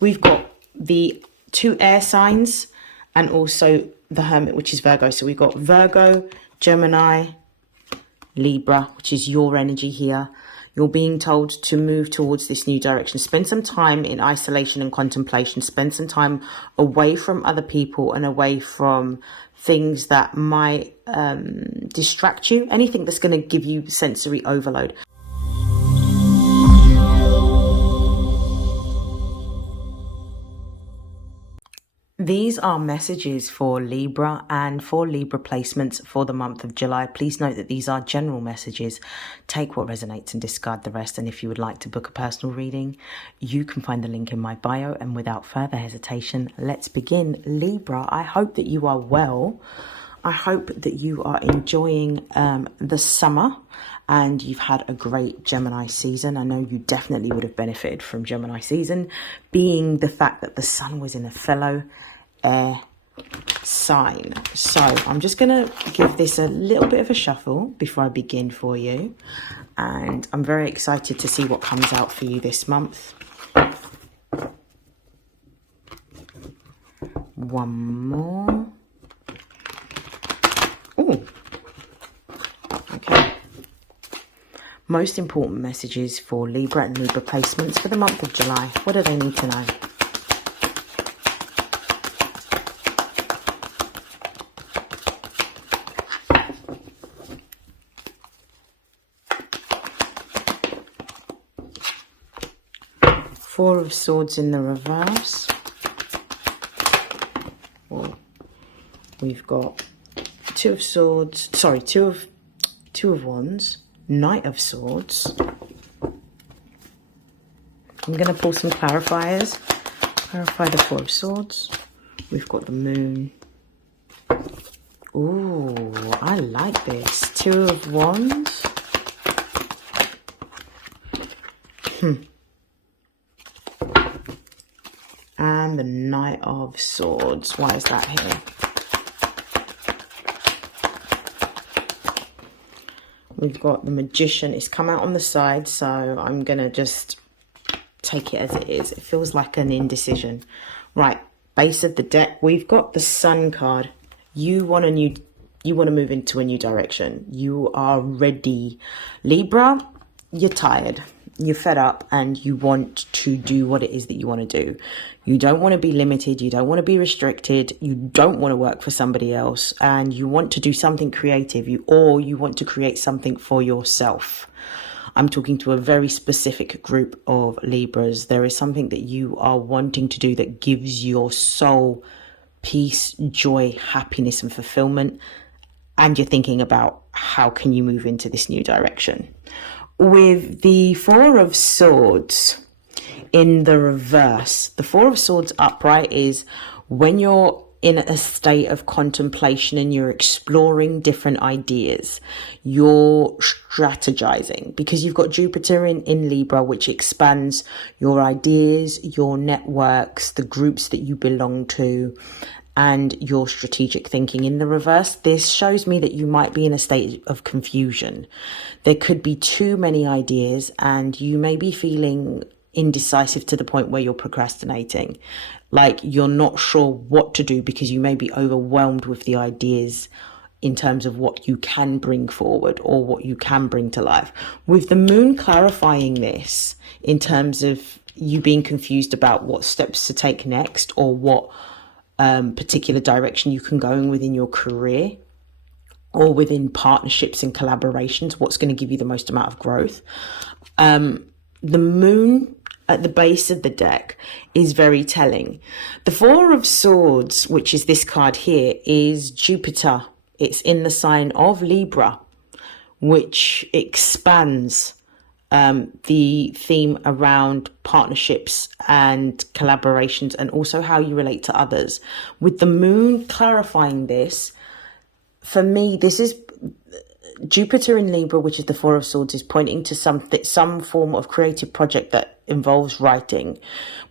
We've got the 2 air signs and also the Hermit, which is Virgo. So we've got Virgo, Gemini, Libra, which is your energy here. You're being told to move towards this new direction. Spend some time in isolation and contemplation. Spend some time away from other people and away from things that might distract you. Anything that's going to give you sensory overload. These are messages for Libra and for Libra placements for the month of July. Please note that these are general messages. Take what resonates and discard the rest. And if you would like to book a personal reading, you can find the link in my bio. And without further hesitation, let's begin. Libra, I hope that you are well. I hope that you are enjoying the summer and you've had a great Gemini season. I know you definitely would have benefited from Gemini season, being the fact that the sun was in a fellow air sign. So I'm just going to give this a little bit of a shuffle before I begin for you. And I'm very excited to see what comes out for you this month. One more. Oh, okay. Most important messages for Libra and Libra placements for the month of July. What do they need to know? Four of Swords in the reverse. Oh, we've got Two of Swords. Sorry, Two of Wands. Knight of Swords. I'm going to pull some clarifiers. Clarify the Four of Swords. We've got the Moon. Ooh, I like this. Two of Wands. And the Knight of Swords. Why is that here? We've got the Magician. It's come out on the side, so I'm going to just take it as it is. It feels like an indecision. Right, base of the deck. We've got the Sun card. You want to move into a new direction. You are ready. Libra, you're tired. You're fed up and you want to do what it is that you want to do. You don't want to be limited. You don't want to be restricted. You don't want to work for somebody else and you want to do something creative. You want to create something for yourself. I'm talking to a very specific group of Libras. There is something that you are wanting to do that gives your soul peace, joy, happiness and fulfillment. And you're thinking about how can you move into this new direction. With the Four of Swords in the reverse, the Four of Swords upright is when you're in a state of contemplation and you're exploring different ideas, you're strategizing because you've got Jupiter in Libra, which expands your ideas, your networks, the groups that you belong to, and your strategic thinking. In the reverse, this shows me that you might be in a state of confusion. There could be too many ideas and you may be feeling indecisive to the point where you're procrastinating. Like you're not sure what to do because you may be overwhelmed with the ideas in terms of what you can bring forward or what you can bring to life. With the Moon clarifying this in terms of you being confused about what steps to take next or what particular direction you can go in within your career or within partnerships and collaborations, what's going to give you the most amount of growth. The Moon at the base of the deck is very telling. The Four of Swords, which is this card here, is Jupiter. It's in the sign of Libra, which expands the theme around partnerships and collaborations and also how you relate to others. With the Moon clarifying this, for me, this is Jupiter in Libra, which is the Four of Swords, is pointing to some form of creative project that involves writing.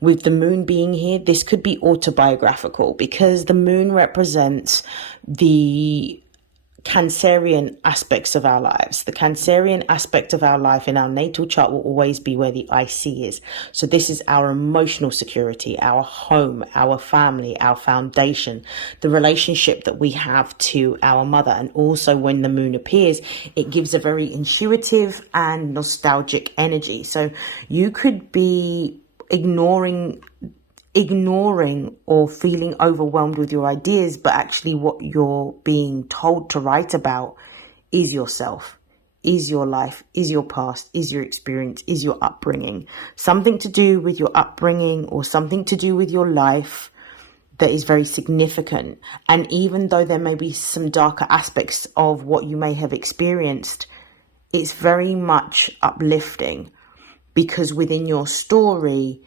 With the Moon being here, this could be autobiographical because the Moon represents the Cancerian aspects of our lives. The Cancerian aspect of our life in our natal chart will always be where the IC is. So this is our emotional security, our home, our family, our foundation, the relationship that we have to our mother. And also when the moon appears, it gives a very intuitive and nostalgic energy. So you could be ignoring or feeling overwhelmed with your ideas, but actually what you're being told to write about is yourself, is your life, is your past, is your experience, is your upbringing. Something to do with your upbringing or something to do with your life that is very significant. And even though there may be some darker aspects of what you may have experienced, it's very much uplifting, because within your story,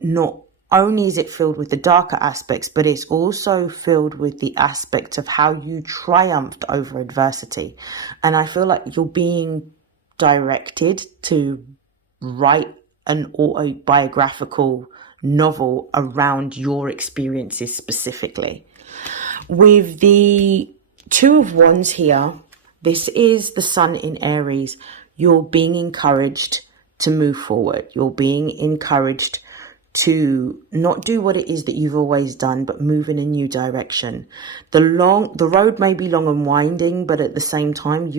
not only is it filled with the darker aspects, but it's also filled with the aspect of how you triumphed over adversity. And I feel like you're being directed to write an autobiographical novel around your experiences specifically. With the Two of Wands here, this is the Sun in Aries. You're being encouraged to move forward. You're being encouraged to not do what it is that you've always done, but move in a new direction. The road may be long and winding, but at the same time,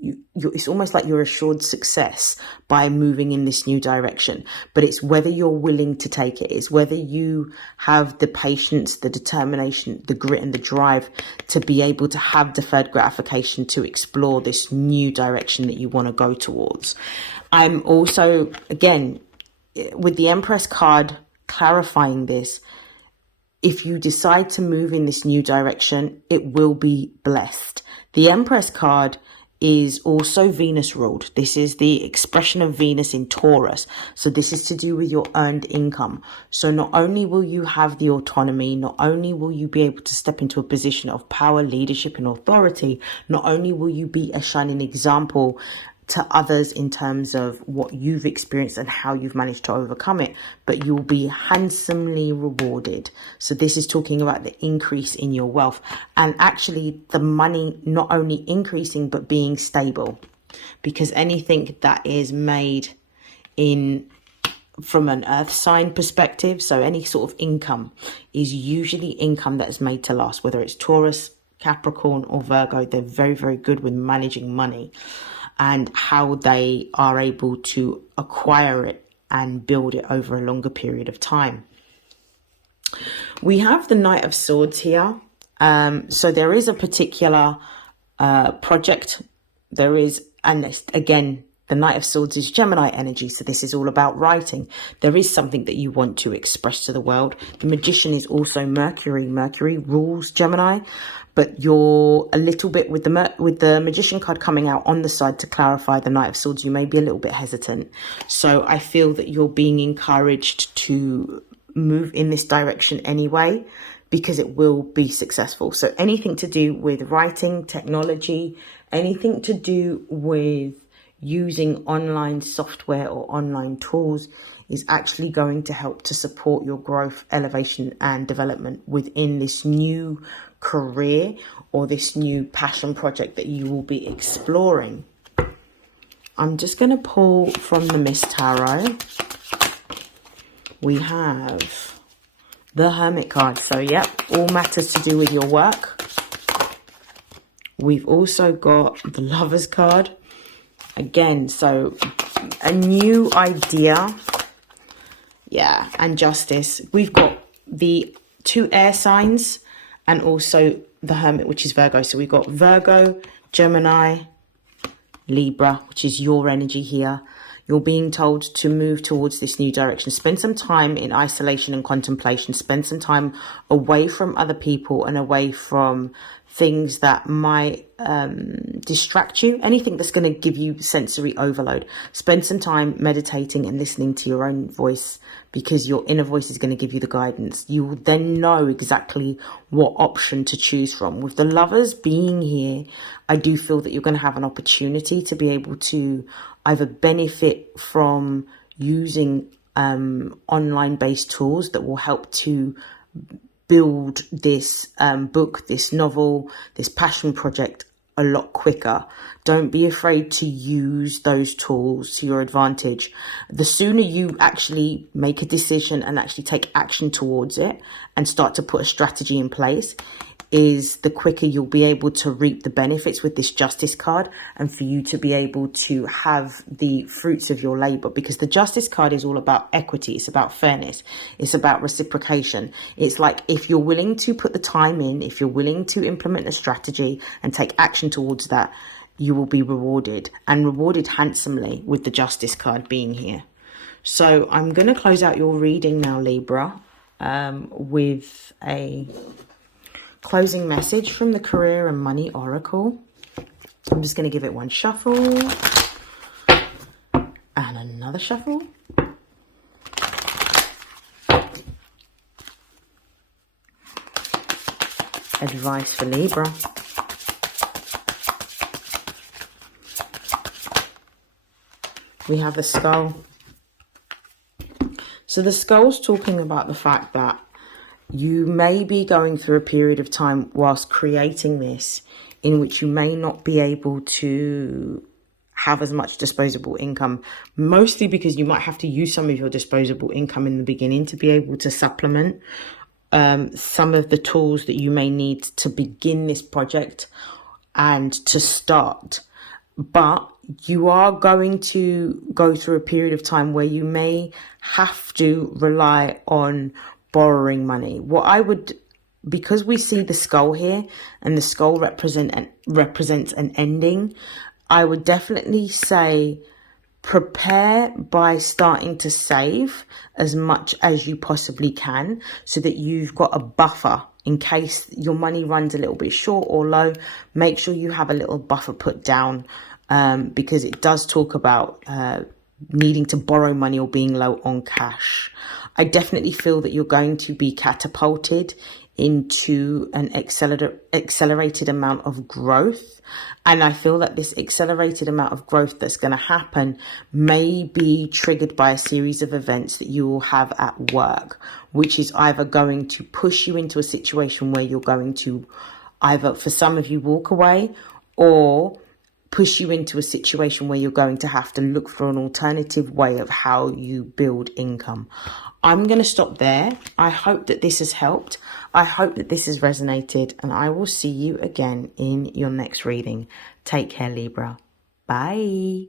it's almost like you're assured success by moving in this new direction. But it's whether you're willing to take it. It's whether you have the patience, the determination, the grit and the drive to be able to have deferred gratification to explore this new direction that you want to go towards. I'm also, again, with the Empress card clarifying this, if you decide to move in this new direction, it will be blessed. The Empress card is also Venus ruled. This is the expression of Venus in Taurus. So this is to do with your earned income. So not only will you have the autonomy, not only will you be able to step into a position of power, leadership and authority, not only will you be a shining example to others in terms of what you've experienced and how you've managed to overcome it, but you'll be handsomely rewarded. So this is talking about the increase in your wealth, and actually the money not only increasing but being stable, because anything that is made from an earth sign perspective, so any sort of income is usually income that is made to last, whether it's Taurus, Capricorn or Virgo. They're very, very good with managing money and how they are able to acquire it and build it over a longer period of time. We have the Knight of Swords here. So there is a particular project. There is, and again, the Knight of Swords is Gemini energy. So this is all about writing. There is something that you want to express to the world. The Magician is also Mercury. Mercury rules Gemini. But you're a little bit, with the Magician card coming out on the side to clarify the Knight of Swords, you may be a little bit hesitant. So I feel that you're being encouraged to move in this direction anyway, because it will be successful. So anything to do with writing, technology, anything to do with using online software or online tools is actually going to help to support your growth, elevation and development within this new career or this new passion project that you will be exploring. I'm just going to pull from the Mist Tarot. We have the Hermit card. So, yep, all matters to do with your work. We've also got the Lovers card. Again, so a new idea. Yeah, and justice. We've got the 2 air signs and also the Hermit, which is Virgo. So we've got Virgo, Gemini, Libra, which is your energy here. You're being told to move towards this new direction. Spend some time in isolation and contemplation. Spend some time away from other people and away from things that might distract you. Anything that's going to give you sensory overload. Spend some time meditating and listening to your own voice, because your inner voice is going to give you the guidance. You will then know exactly what option to choose from. With the Lovers being here, I do feel that you're going to have an opportunity to be able to either benefit from using online based tools that will help to build this book, this novel, this passion project a lot quicker. Don't be afraid to use those tools to your advantage. The sooner you actually make a decision and actually take action towards it and start to put a strategy in place, is the quicker you'll be able to reap the benefits with this justice card, and for you to be able to have the fruits of your labor. Because the justice card is all about equity, it's about fairness, it's about reciprocation. It's like, if you're willing to put the time in, if you're willing to implement a strategy and take action towards that, you will be rewarded, and rewarded handsomely, with the justice card being here. So I'm going to close out your reading now, Libra, with a closing message from the Career and Money Oracle. I'm just going to give it one shuffle and another shuffle. Advice for Libra. We have the skull. So the skull's talking about the fact that you may be going through a period of time whilst creating this in which you may not be able to have as much disposable income, mostly because you might have to use some of your disposable income in the beginning to be able to supplement some of the tools that you may need to begin this project and to start. But you are going to go through a period of time where you may have to rely on borrowing money. Because we see the skull here, and the skull represents an ending, I would definitely say prepare by starting to save as much as you possibly can, so that you've got a buffer in case your money runs a little bit short or low. Make sure you have a little buffer put down, because it does talk about needing to borrow money or being low on cash. I definitely feel that you're going to be catapulted into an accelerated amount of growth. And I feel that this accelerated amount of growth that's going to happen may be triggered by a series of events that you will have at work, which is either going to push you into a situation where you're going to either, for some of you, walk away, or push you into a situation where you're going to have to look for an alternative way of how you build income. I'm going to stop there. I hope that this has helped. I hope that this has resonated, and I will see you again in your next reading. Take care, Libra. Bye.